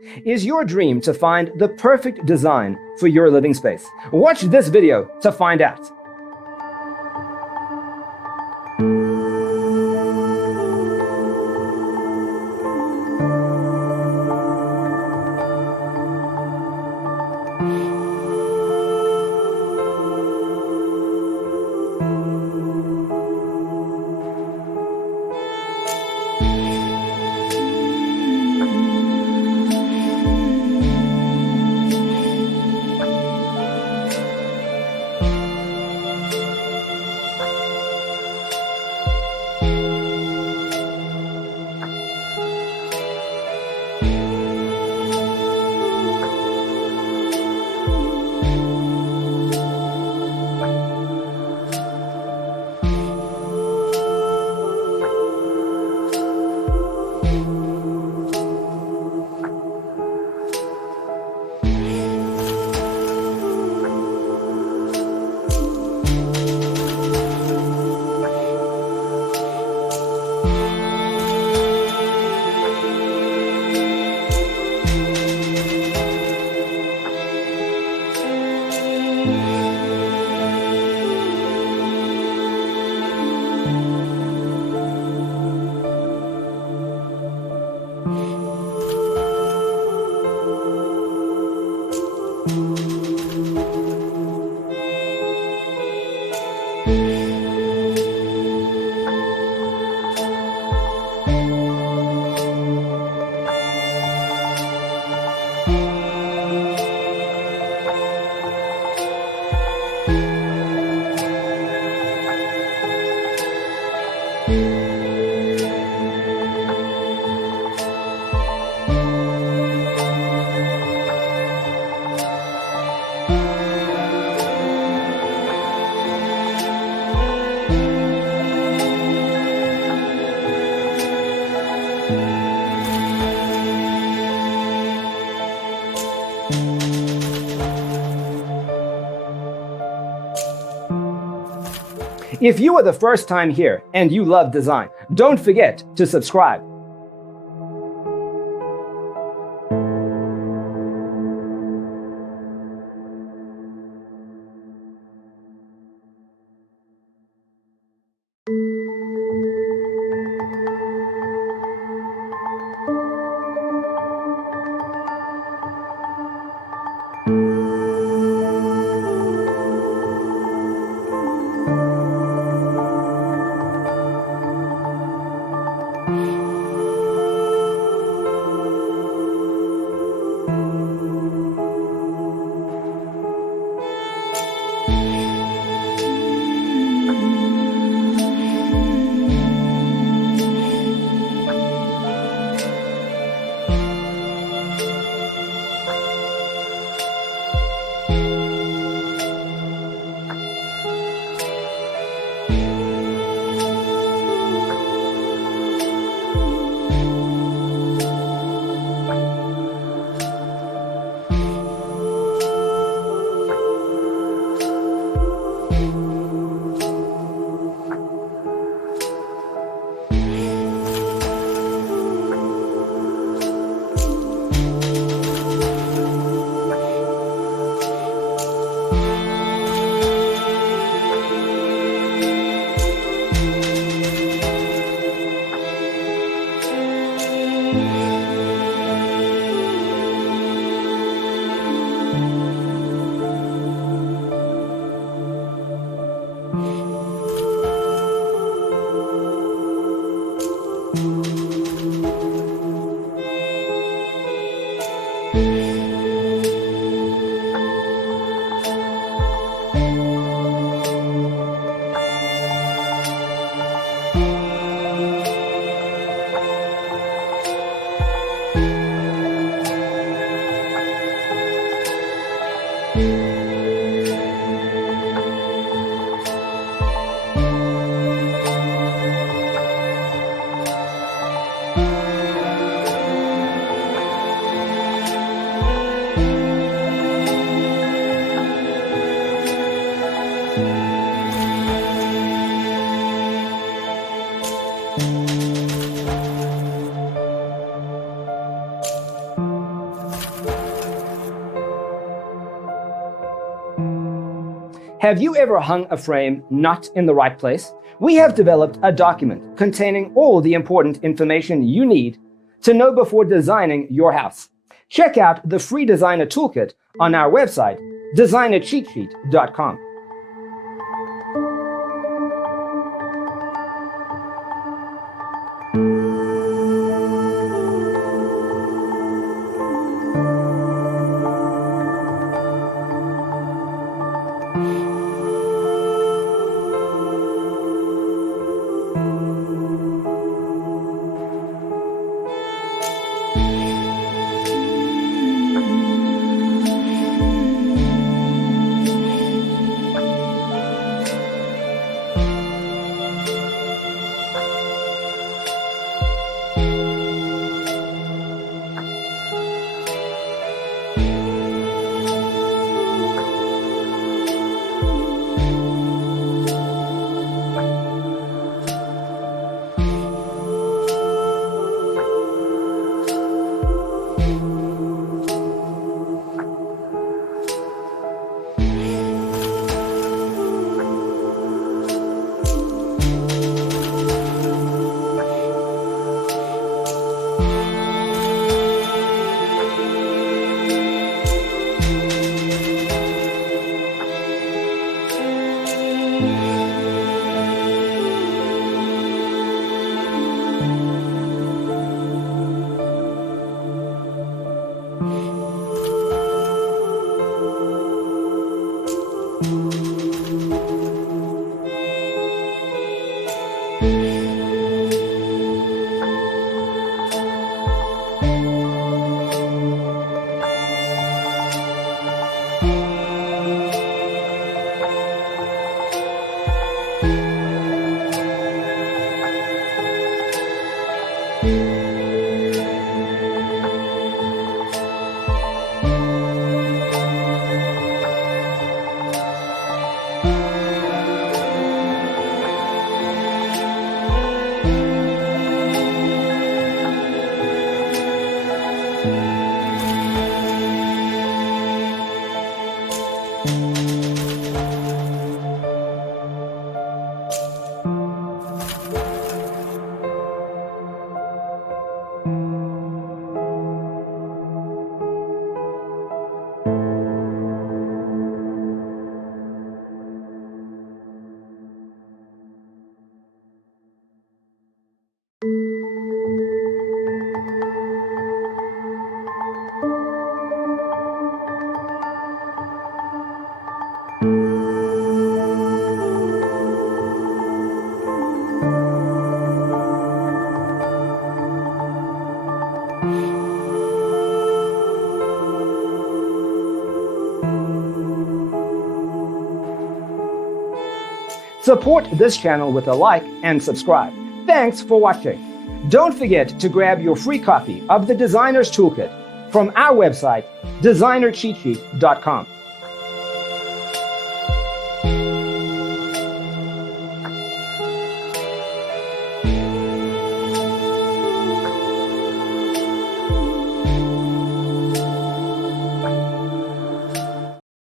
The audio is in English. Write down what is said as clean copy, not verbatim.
Is your dream to find the perfect design for your living space? Watch this video to find out. If you are the first time here and you love design, don't forget to subscribe. Have you ever hung a frame not in the right place? We have developed a document containing all the important information you need to know before designing your house. Check out the free designer toolkit on our website, designercheatsheet.com. Support this channel with a like and subscribe. Thanks for watching. Don't forget to grab your free copy of the Designer's Toolkit from our website, designercheatsheet.com.